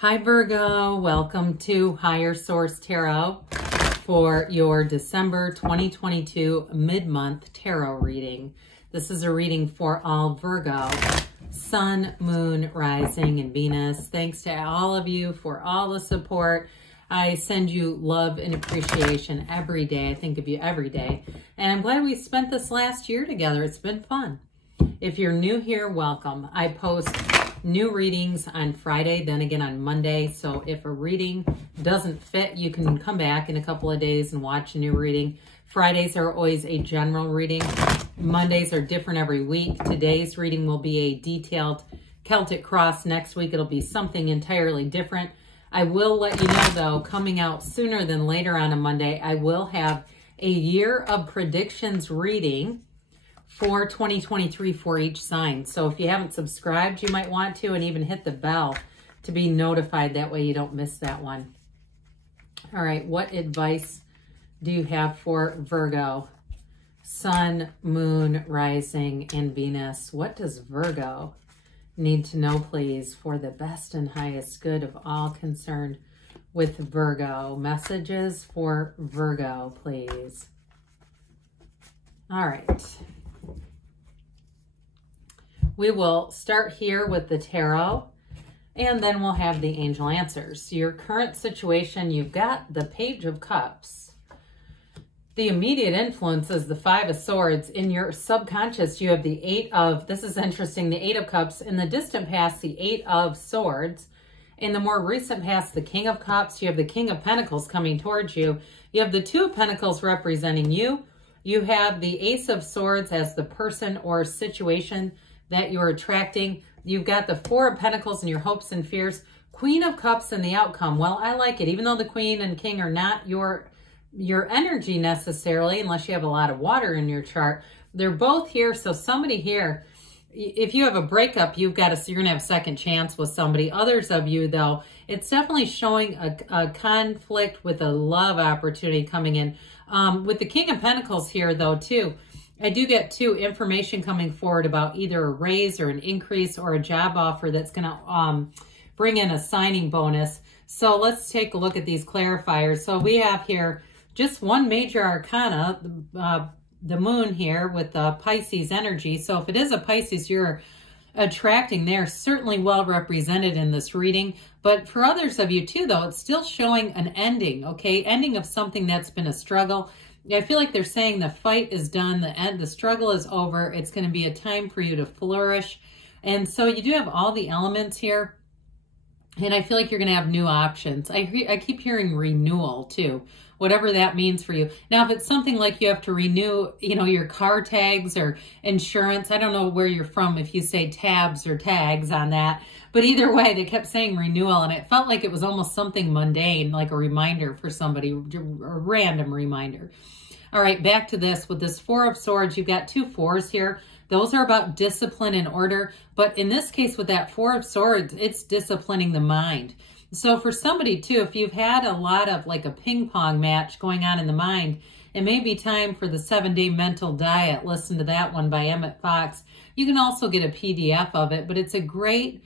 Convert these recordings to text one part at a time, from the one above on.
Hi Virgo, welcome to Higher Source Tarot for your December 2022 mid-month tarot reading. This is a reading for all Virgo, Sun, Moon, Rising, and Venus. Thanks to all of you for all the support. I send you love and appreciation every day. I think of you every day. And I'm glad we spent this last year together. It's been fun. If you're new here, welcome. I post new readings on Friday, then again on Monday. So if a reading doesn't fit, you can come back in a couple of days and watch a new reading. Fridays are always a general reading. Mondays are different every week. Today's reading will be a detailed Celtic cross. Next week, it'll be something entirely different. I will let you know, though, coming out sooner than later on a Monday, I will have a year of predictions reading for 2023 for each sign. So if you haven't subscribed, you might want to, and even hit the bell to be notified. That way you don't miss that one. All right, what advice do you have for Virgo? Sun, Moon, Rising, and Venus. What does Virgo need to know, please, for the best and highest good of all concerned with Virgo? Messages for Virgo, please. All right. We will start here with the tarot, and then we'll have the angel answers. Your current situation, you've got the Page of Cups. The immediate influence is the Five of Swords. In your subconscious, you have the Eight of, this is interesting, the Eight of Cups. In the distant past, the Eight of Swords. In the more recent past, the King of Cups. You have the King of Pentacles coming towards you. You have the Two of Pentacles representing you. You have the Ace of Swords as the person or situation that you're attracting. You've got the Four of Pentacles and your hopes and fears. Queen of Cups and the outcome. Well, I like it. Even though the Queen and King are not your energy necessarily, unless you have a lot of water in your chart, they're both here. So somebody here, if you have a breakup, you're going to have a second chance with somebody. Others of you, though, it's definitely showing a conflict with a love opportunity coming in. With the King of Pentacles here, though, too, I do get information coming forward about either a raise or an increase or a job offer that's going to bring in a signing bonus. So let's take a look at these clarifiers. So we have here just one major arcana, the moon here with the Pisces energy. So if it is a Pisces you're attracting, they're certainly well represented in this reading. But for others of you too, though, it's still showing an ending, okay? Ending of something that's been a struggle. I feel like they're saying the fight is done, the struggle is over. It's going to be a time for you to flourish. And so you do have all the elements here. And I feel like you're going to have new options. I keep hearing renewal too, whatever that means for you. Now, if it's something like you have to renew, your car tags or insurance, I don't know where you're from if you say tabs or tags on that. But either way, they kept saying renewal, and it felt like it was almost something mundane, like a reminder for somebody, a random reminder. All right, back to this. With this Four of Swords, you've got two fours here. Those are about discipline and order. But in this case, with that Four of Swords, it's disciplining the mind. So for somebody, too, if you've had a lot of like a ping pong match going on in the mind, it may be time for the 7-Day Mental Diet. Listen to that one by Emmett Fox. You can also get a PDF of it, but it's a great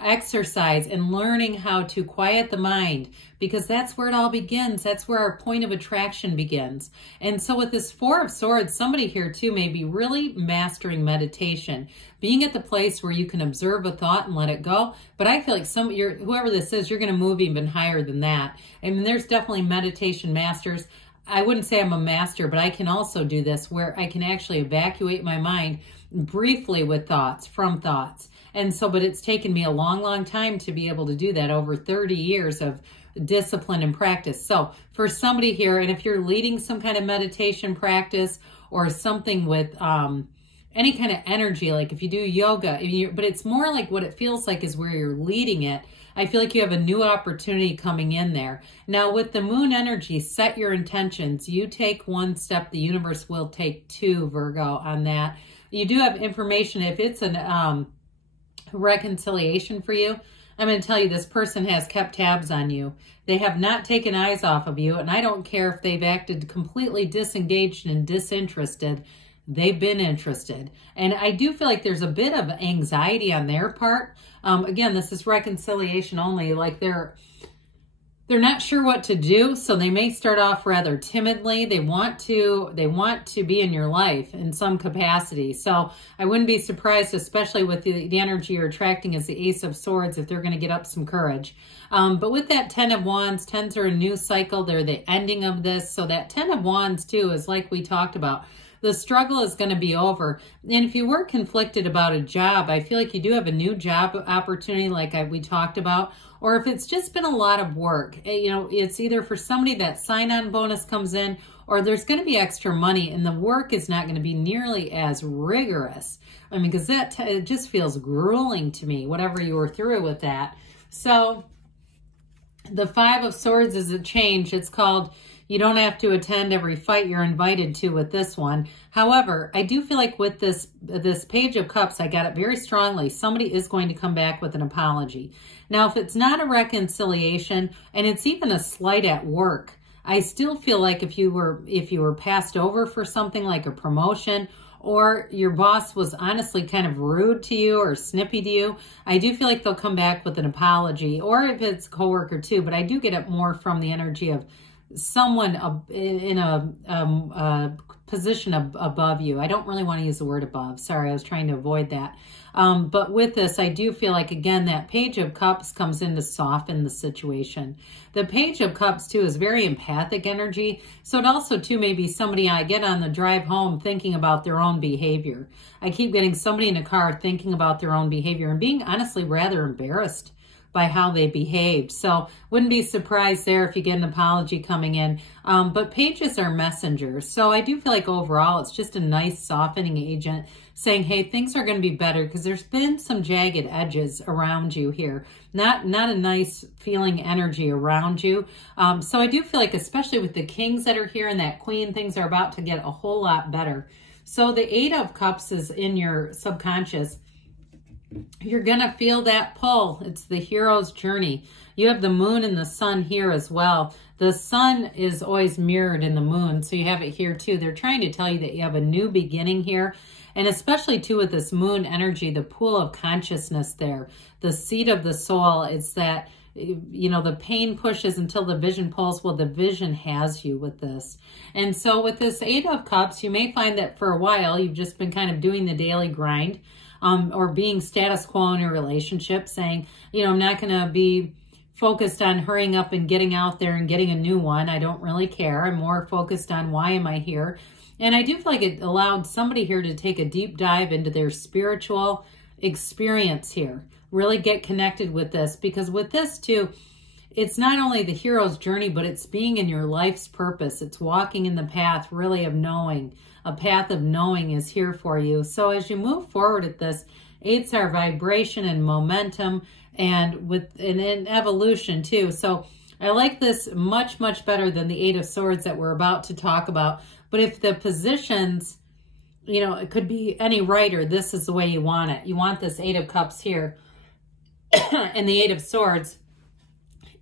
exercise in learning how to quiet the mind, because that's where it all begins. That's where our point of attraction begins. And so with this Four of Swords, somebody here too may be really mastering meditation, being at the place where you can observe a thought and let it go. But I feel like whoever this is, you're going to move even higher than that. I mean, there's definitely meditation masters. I wouldn't say I'm a master, but I can also do this where I can actually evacuate my mind briefly with thoughts, from thoughts. And so, but it's taken me a long, long time to be able to do that, over 30 years of discipline and practice. So for somebody here, and if you're leading some kind of meditation practice or something with any kind of energy, like if you do yoga, but it's more like what it feels like is where you're leading it. I feel like you have a new opportunity coming in there. Now with the moon energy, set your intentions. You take one step, the universe will take two, Virgo, on that. You do have information. If it's an reconciliation for you, I'm going to tell you this person has kept tabs on you. They have not taken eyes off of you, and I don't care if they've acted completely disengaged and disinterested. they've been interested. And I do feel like there's a bit of anxiety on their part. Again, this is reconciliation only. Like they're not sure what to do, so they may start off rather timidly. They want to be in your life in some capacity. So I wouldn't be surprised, especially with the energy you're attracting as the Ace of Swords, if they're going to get up some courage. But with that 10 of Wands, 10s are a new cycle. They're the ending of this. So that 10 of Wands too is like we talked about. The struggle is going to be over. And if you were conflicted about a job, I feel like you do have a new job opportunity like we talked about. Or if it's just been a lot of work, you know, it's either for somebody that sign-on bonus comes in, or there's going to be extra money and the work is not going to be nearly as rigorous. I mean, because it just feels grueling to me, whatever you were through with that. So the 5 of Swords is a change. It's called, you don't have to attend every fight you're invited to with this one. However, I do feel like with this Page of Cups, I got it very strongly. Somebody is going to come back with an apology. Now, if it's not a reconciliation and it's even a slight at work, I still feel like if you were passed over for something like a promotion, or your boss was honestly kind of rude to you or snippy to you, I do feel like they'll come back with an apology. Or if it's a coworker too, but I do get it more from the energy of someone in a position above you. I don't really want to use the word above. Sorry, I was trying to avoid that. But with this, I do feel like, again, that Page of Cups comes in to soften the situation. The Page of Cups, too, is very empathic energy. So it also, too, may be somebody I get on the drive home thinking about their own behavior. I keep getting somebody in a car thinking about their own behavior and being honestly rather embarrassed by how they behaved. So wouldn't be surprised there if you get an apology coming in. But pages are messengers. So I do feel like overall it's just a nice softening agent saying, hey, things are going to be better because there's been some jagged edges around you here. Not a nice feeling energy around you. So I do feel like, especially with the kings that are here and that queen, things are about to get a whole lot better. So the 8 of Cups is in your subconscious. You're going to feel that pull. It's the hero's journey. You have the moon and the sun here as well. The sun is always mirrored in the moon, so you have it here too. They're trying to tell you that you have a new beginning here, and especially too with this moon energy, the pool of consciousness there, the seat of the soul. It's that, you know, the pain pushes until the vision pulls. Well, the vision has you with this. And so with this 8 of Cups, you may find that for a while you've just been kind of doing the daily grind, or being status quo in your relationship, saying, you know, I'm not going to be focused on hurrying up and getting out there and getting a new one. I don't really care. I'm more focused on why am I here? And I do feel like it allowed somebody here to take a deep dive into their spiritual experience here. Really get connected with this, because with this too, it's not only the hero's journey, but it's being in your life's purpose. It's walking in the path really of knowing. A path of knowing is here for you. So as you move forward at this, 8s are vibration and momentum, and with an evolution too. So I like this much, much better than the 8 of Swords that we're about to talk about. But if the positions, you know, it could be any writer, this is the way you want it. You want this 8 of Cups here and the 8 of Swords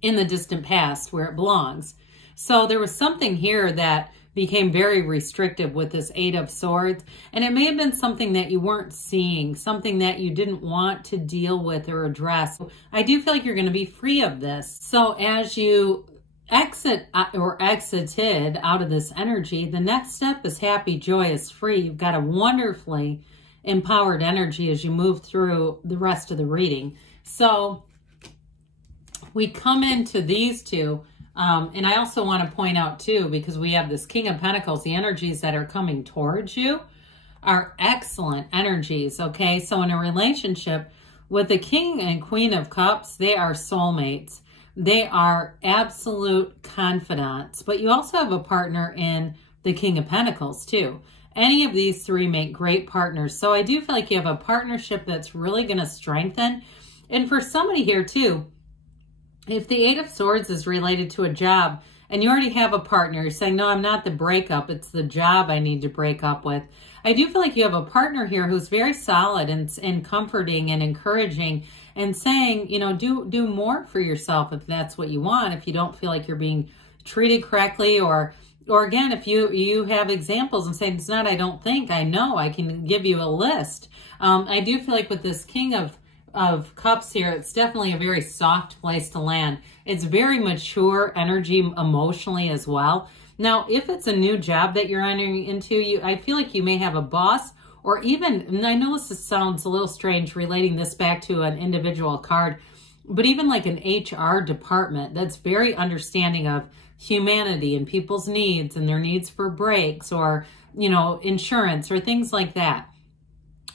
in the distant past where it belongs. So there was something here that became very restrictive with this 8 of Swords. And it may have been something that you weren't seeing, something that you didn't want to deal with or address. I do feel like you're going to be free of this. So as you exit or exited out of this energy, the next step is happy, joyous, free. You've got a wonderfully empowered energy as you move through the rest of the reading. So we come into these two. And I also want to point out too, because we have this King of Pentacles, the energies that are coming towards you are excellent energies, okay? So in a relationship with the King and Queen of Cups, they are soulmates. They are absolute confidants. But you also have a partner in the King of Pentacles too. Any of these three make great partners. So I do feel like you have a partnership that's really going to strengthen. And for somebody here too, if the 8 of Swords is related to a job and you already have a partner, you're saying, no, I'm not the breakup, it's the job I need to break up with. I do feel like you have a partner here who's very solid and comforting and encouraging and saying, you know, do more for yourself if that's what you want. If you don't feel like you're being treated correctly, or Or again, if you have examples and say, it's not, I don't think, I know, I can give you a list. I do feel like with this King of Cups here, it's definitely a very soft place to land. It's very mature energy emotionally as well. Now, if it's a new job that you're entering into, I feel like you may have a boss, or even, and I know this sounds a little strange relating this back to an individual card, but even like an HR department that's very understanding of humanity and people's needs and their needs for breaks or, you know, insurance or things like that.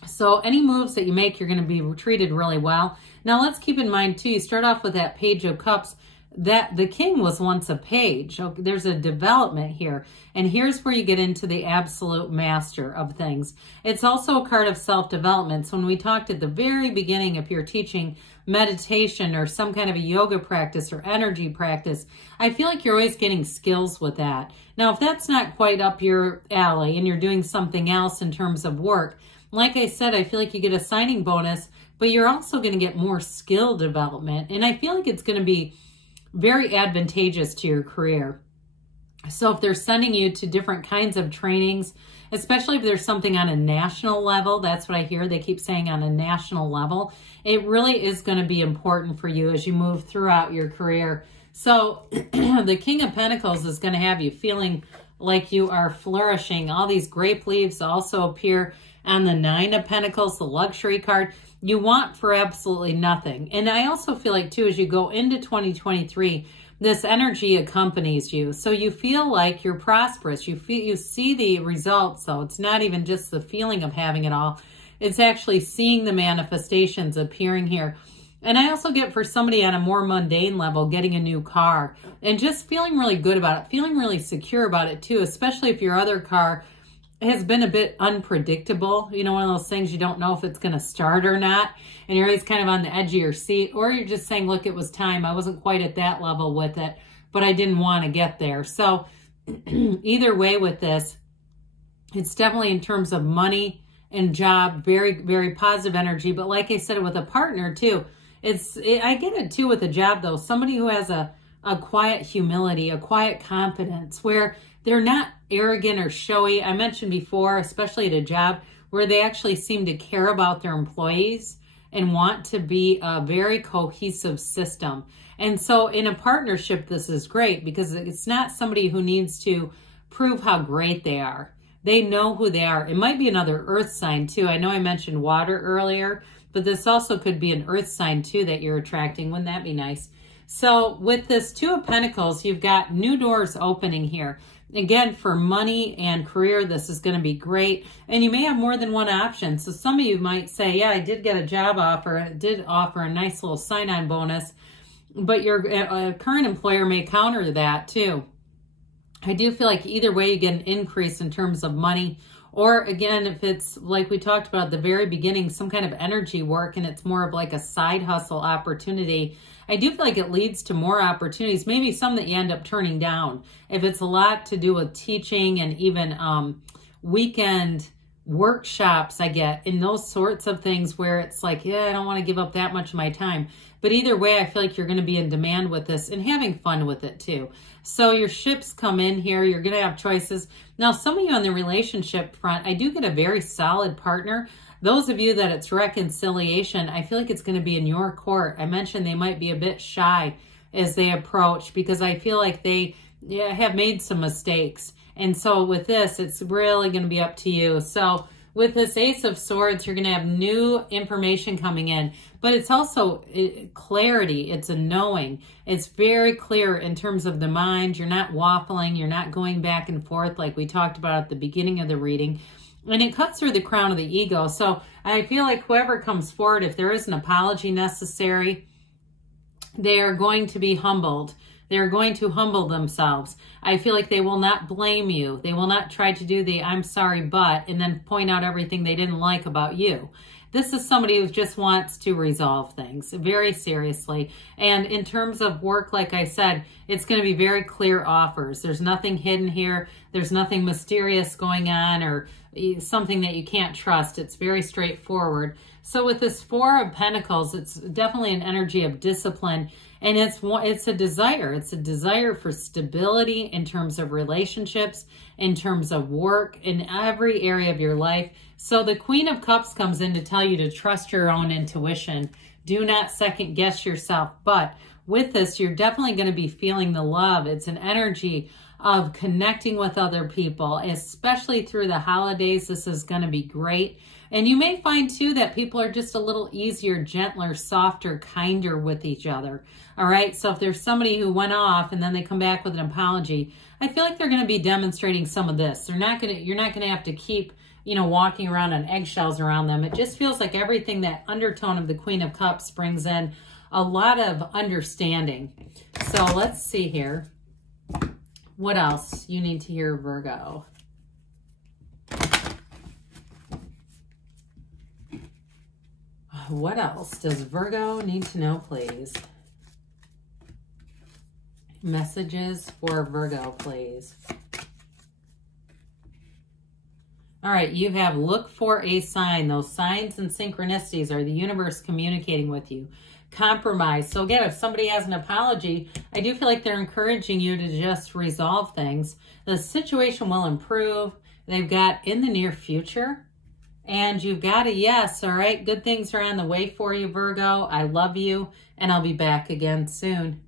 So any moves that you make, you're going to be treated really well. Now let's keep in mind too, you start off with that Page of Cups, that the king was once a page. Okay, there's a development here. And here's where you get into the absolute master of things. It's also a card of self-development. So when we talked at the very beginning, if you're teaching meditation or some kind of a yoga practice or energy practice, I feel like you're always getting skills with that. Now, if that's not quite up your alley and you're doing something else in terms of work, like I said, I feel like you get a signing bonus, but you're also going to get more skill development. And I feel like it's going to be very advantageous to your career. So if they're sending you to different kinds of trainings, especially if there's something on a national level, that's what I hear. They keep saying on a national level. It really is going to be important for you as you move throughout your career. So the King of Pentacles is going to have you feeling like you are flourishing. All these grape leaves also appear on the Nine of Pentacles, the luxury card. You want for absolutely nothing. And I also feel like too, as you go into 2023, this energy accompanies you. So you feel like you're prosperous. You see the results though. It's not even just the feeling of having it all. It's actually seeing the manifestations appearing here. And I also get for somebody on a more mundane level, getting a new car and just feeling really good about it, feeling really secure about it too, especially if your other car has been a bit unpredictable. You know, one of those things you don't know if it's going to start or not. And you're always kind of on the edge of your seat. Or you're just saying, look, it was time. I wasn't quite at that level with it, but I didn't want to get there. So either way with this, it's definitely in terms of money and job, very, very positive energy. But like I said, with a partner too, I get it too with a job though. Somebody who has a quiet humility, a quiet confidence where they're not arrogant or showy. I mentioned before, especially at a job where they actually seem to care about their employees and want to be a very cohesive system. And so in a partnership, this is great because it's not somebody who needs to prove how great they are. They know who they are. It might be another earth sign too. I know I mentioned water earlier, but this also could be an earth sign too that you're attracting. Wouldn't that be nice? So with this Two of Pentacles, you've got new doors opening here. Again, for money and career, this is going to be great. And you may have more than one option. So some of you might say, yeah, I did get a job offer. It did offer a nice little sign-on bonus. But your current employer may counter that too. I do feel like either way you get an increase in terms of money. Or again, if it's like we talked about at the very beginning, some kind of energy work and it's more of like a side hustle opportunity, I do feel like it leads to more opportunities, maybe some that you end up turning down. If it's a lot to do with teaching and even weekend workshops I get in those sorts of things where it's like, yeah, I don't want to give up that much of my time. But either way, I feel like you're going to be in demand with this and having fun with it too. So your ships come in here. You're going to have choices. Now, some of you on the relationship front, I do get a very solid partner. Those of you that it's reconciliation, I feel like it's going to be in your court. I mentioned they might be a bit shy as they approach because I feel like they have made some mistakes. And so with this, it's really going to be up to you. So with this Ace of Swords, you're going to have new information coming in, but it's also clarity. It's a knowing. It's very clear in terms of the mind. You're not waffling. You're not going back and forth like we talked about at the beginning of the reading. And it cuts through the crown of the ego. So I feel like whoever comes forward, if there is an apology necessary, they are going to be humbled. They're going to humble themselves. I feel like they will not blame you. They will not try to do the I'm sorry, but, and then point out everything they didn't like about you. This is somebody who just wants to resolve things very seriously. And in terms of work, like I said, it's going to be very clear offers. There's nothing hidden here. There's nothing mysterious going on or something that you can't trust. It's very straightforward. So with this Four of Pentacles, it's definitely an energy of discipline, and it's a desire. It's a desire for stability in terms of relationships, in terms of work, in every area of your life. So the Queen of Cups comes in to tell you to trust your own intuition. Do not second guess yourself. But with this, you're definitely going to be feeling the love. It's an energy of connecting with other people, especially through the holidays. This is going to be great. And you may find too that people are just a little easier, gentler, softer, kinder with each other. All right. So if there's somebody who went off and then they come back with an apology, I feel like they're going to be demonstrating some of this. You're not going to have to keep, walking around on eggshells around them. It just feels like everything, that undertone of the Queen of Cups brings in a lot of understanding. So let's see here. What else you need to hear, Virgo? What else does Virgo need to know, please? Messages for Virgo, please. All right, you have look for a sign. Those signs and synchronicities are the universe communicating with you. Compromise. So again, if somebody has an apology, I do feel like they're encouraging you to just resolve things. The situation will improve. They've got in the near future. And you've got a yes, all right? Good things are on the way for you, Virgo. I love you, and I'll be back again soon.